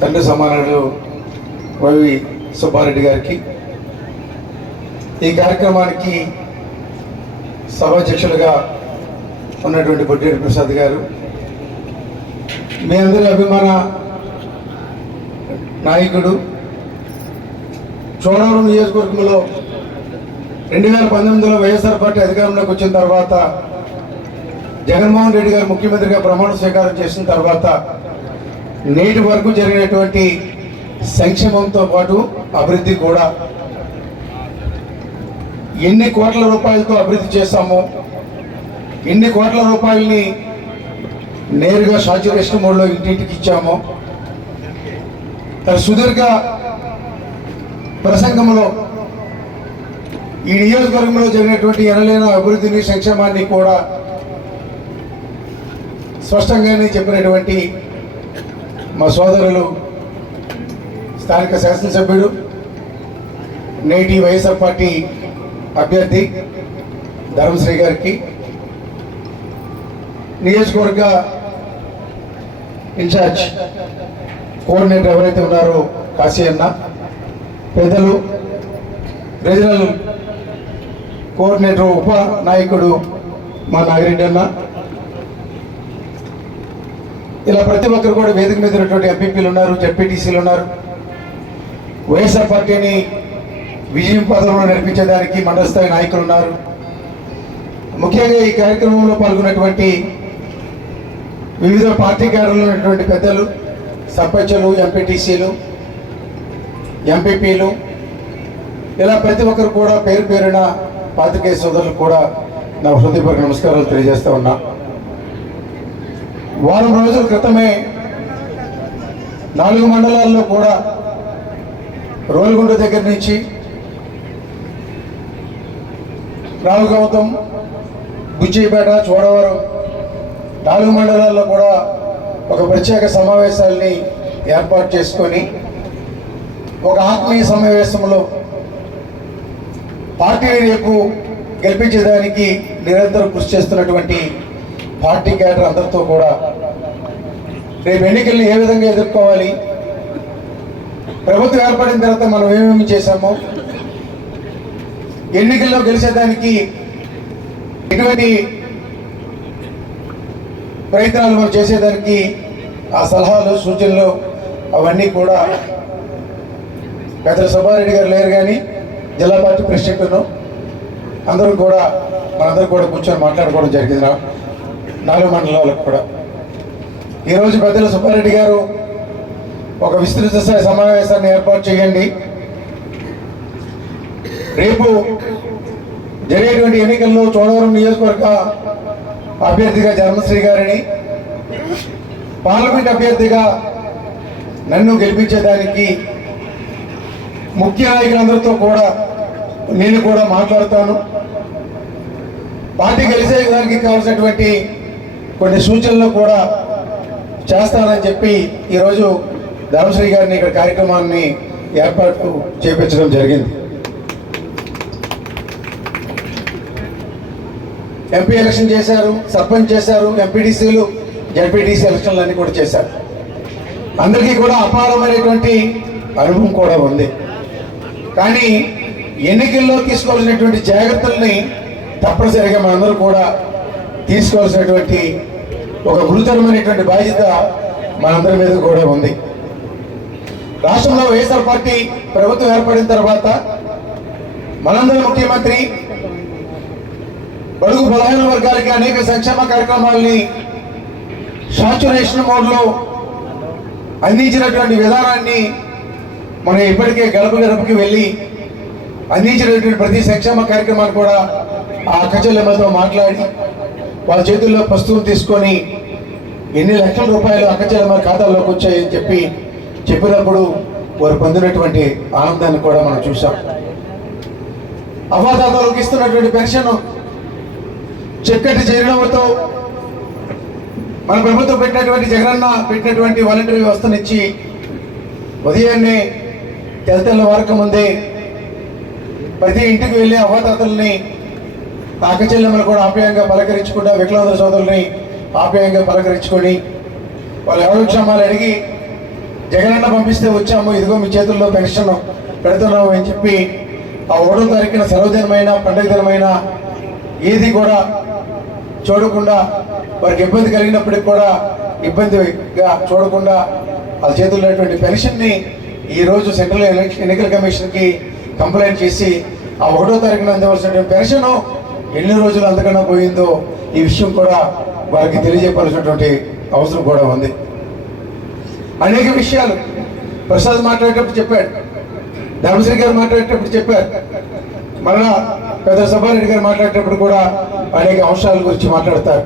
తండ్రి సమానుడు వైవి సుబ్బారెడ్డి గారికి, ఈ కార్యక్రమానికి సభాధ్యక్షులుగా ఉన్నటువంటి బొడ్డేటి ప్రసాద్ గారు, మీ అందరి అభిమాన నాయకుడు, చోడవరం నియోజకవర్గంలో 2019లో వైఎస్ఆర్ పార్టీ అధికారంలోకి వచ్చిన తర్వాత జగన్మోహన్ రెడ్డి గారు ముఖ్యమంత్రిగా ప్రమాణ స్వీకారం చేసిన తర్వాత నేటి వరకు జరిగినటువంటి సంక్షేమంతో పాటు అభివృద్ధి కూడా ఎన్ని కోట్ల రూపాయలతో అభివృద్ధి చేశామో, ఎన్ని కోట్ల రూపాయలని నేరుగా సాచురేషన్ మోడ్లో ఇంటింటికి ఇచ్చామో, సుదీర్ఘ ప్రసంగంలో ఈ నియోజకవర్గంలో జరిగినటువంటి ఎనలేని అభివృద్ధిని, సంక్షేమాన్ని కూడా స్పష్టంగానే చెప్పినటువంటి మా సోదరులు స్థానిక శాసనసభ్యుడు, నేటి వైఎస్ఆర్ పార్టీ అభ్యర్థి ధర్మశ్రీ గారికి, నియోజకవర్గ ఇన్ఛార్జ్ కోఆర్డినేటర్ ఎవరైతే ఉన్నారో కాశీ అన్న, పెద్దలు రీజనల్ కోఆర్డినేటర్ ఉప నాయకుడు మా నాగిరెడ్డి అన్న, ఇలా ప్రతి ఒక్కరు కూడా వేదిక మీద ఉన్నటువంటి ఎంపీపీలు ఉన్నారు, జెడ్పీటీసీలు ఉన్నారు. వైఎస్ఆర్ పార్టీని విజయం పదంలో నడిపించడానికి మండల స్థాయి నాయకులు ఉన్నారు. ముఖ్యంగా ఈ కార్యక్రమంలో పాల్గొన్నటువంటి వివిధ పార్టీ క్యాడర్లో ఉన్నటువంటి పెద్దలు, సర్పంచులు, ఎంపీటీసీలు, ఎంపీపీలు, ఇలా ప్రతి ఒక్కరు కూడా పేరు పేరున పాత్రికేయ సోదరులు కూడా నా హృదయపూర్వక నమస్కారాలు తెలియజేస్తూ ఉన్నా. వారం రోజుల క్రితమే 4 మండలాల్లో కూడా రోల్గుండ దగ్గర నుంచి రావుగౌతం, బుజ్జిపేట, చోడవరం 4 మండలాల్లో కూడా ఒక ప్రత్యేక సమావేశాలని ఏర్పాటు చేసుకొని ఒక ఆత్మీయ సమావేశంలో పార్టీని రేపు గెలిపించడానికి నిరంతరం కృషి చేస్తున్నటువంటి పార్టీ క్యాడర్ అందరితో కూడా రేపు ఎన్నికల్ని ఏ విధంగా ఎదుర్కోవాలి, ప్రభుత్వం ఏర్పడిన తర్వాత మనం ఏమేమి చేశామో, ఎన్నికల్లో గెలిచేదానికి ఎటువంటి ప్రయత్నాలు మనం చేసేదానికి ఆ సలహాలు, సూచనలు అవన్నీ కూడా పెద్దల సుబ్బారెడ్డి గారు లేరు కానీ జిల్లా పార్టీ ప్రెసిడెంట్ను అందరూ కూడా మనందరూ కూడా కూర్చొని మాట్లాడుకోవడం జరిగింది. 4 మండలాలకు కూడా ఈరోజు పెద్దల సుబ్బారెడ్డి గారు ఒక విస్తృత స్థాయి సమావేశాన్ని ఏర్పాటు చేయండి. రేపు జరిగేటువంటి ఎన్నికల్లో చోడవరం నియోజకవర్గ అభ్యర్థిగా ధర్మశ్రీ గారిని, పార్లమెంట్ అభ్యర్థిగా నన్ను గెలిపించేదానికి ముఖ్య నాయకులందరితో కూడా నేను కూడా మాట్లాడుతాను. పార్టీ గెలిచేదానికి కావాల్సినటువంటి కొన్ని సూచనలు కూడా చేస్తానని చెప్పి ఈరోజు ధర్మశ్రీ గారిని ఇక్కడ కార్యక్రమాన్ని ఏర్పాటు చేయించడం జరిగింది. ఎంపీ ఎలక్షన్ చేశారు, సర్పంచ్ చేశారు, ఎంపీటీసీలు, జెడ్పీటీసీ ఎలక్షన్లు అన్నీ కూడా చేశారు. అందరికీ కూడా అపారమైనటువంటి అనుభవం కూడా ఉంది. కానీ ఎన్నికల్లో తీసుకోవాల్సినటువంటి జాగ్రత్తల్ని తప్పనిసరిగా మనందరూ కూడా తీసుకోవాల్సినటువంటి ఒక గురుతరమైనటువంటి బాధ్యత మనందరి మీద కూడా ఉంది. రాష్ట్రంలో వైఎస్ఆర్ పార్టీ ప్రభుత్వం ఏర్పడిన తర్వాత మనందరి ముఖ్యమంత్రి బడుగు బలహీన వర్గాలకి అనేక సంక్షేమ కార్యక్రమాలని సాచురేషన్ మోడ్లో అందించినటువంటి విధానాన్ని మనం ఇప్పటికే గడప గడపకి వెళ్ళి అందించినటువంటి ప్రతి సంక్షేమ కార్యక్రమాన్ని కూడా ఆ అక్కచెల్లెమ్మతో మాట్లాడి వాళ్ళ చేతుల్లో వస్తువులు తీసుకొని ఎన్ని లక్షల రూపాయలు అక్కచెల్లెమ్మ ఖాతాల్లోకి వచ్చాయని చెప్పినప్పుడు వారు పొందినటువంటి ఆనందాన్ని కూడా మనం చూసాం. అవ్వాతాతలకు ఇస్తున్నటువంటి పెన్షన్ చక్కటి చిరునవ్వుతో మన ప్రభుత్వం పెట్టినటువంటి జగనన్న పెట్టినటువంటి వాలంటరీ వ్యవస్థనిచ్చి ఉదయాన్నే తెల్ల వరకు ముందే ప్రతి ఇంటికి వెళ్ళి అవ్వాతాతల్ని, అక్కచెల్లెమ్మలు కూడా ఆప్యాయంగా పలకరించుకుంటా, వికలాంగుల సోదరుల్ని ఆప్యాయంగా పలకరించుకొని వాళ్ళు యోగక్షేమాలు అడిగి జగనన్న పంపిస్తే వచ్చాము, ఇదిగో మీ చేతుల్లో పెన్షన్ పెడుతున్నాము అని చెప్పి ఆ 1వ తారీఖున సెలవుదినమైన పండుగ దినమైన ఏది కూడా చూడకుండా వారికి ఇబ్బంది కలిగినప్పటికి కూడా ఇబ్బందిగా చూడకుండా వాళ్ళ చేతుల్లో ఉన్నటువంటి పెన్షన్ని ఈరోజు సెంట్రల్ ఎన్నికల కమిషన్కి కంప్లైంట్ చేసి ఆ 1వ తారీఖున అందవలసినటువంటి పెన్షన్ ఎన్ని రోజులు అంతకన్నా పోయిందో ఈ విషయం కూడా వారికి తెలియజేయవలసినటువంటి అవసరం కూడా ఉంది. అనేక విషయాలు ప్రసాద్ మాట్లాడేటప్పుడు చెప్పాడు, ధర్మశ్రీ గారు మాట్లాడేటప్పుడు చెప్పారు, మళ్ళా పెద్ద సుబ్బారెడ్డి గారు మాట్లాడేటప్పుడు కూడా అనేక అంశాల గురించి మాట్లాడతారు.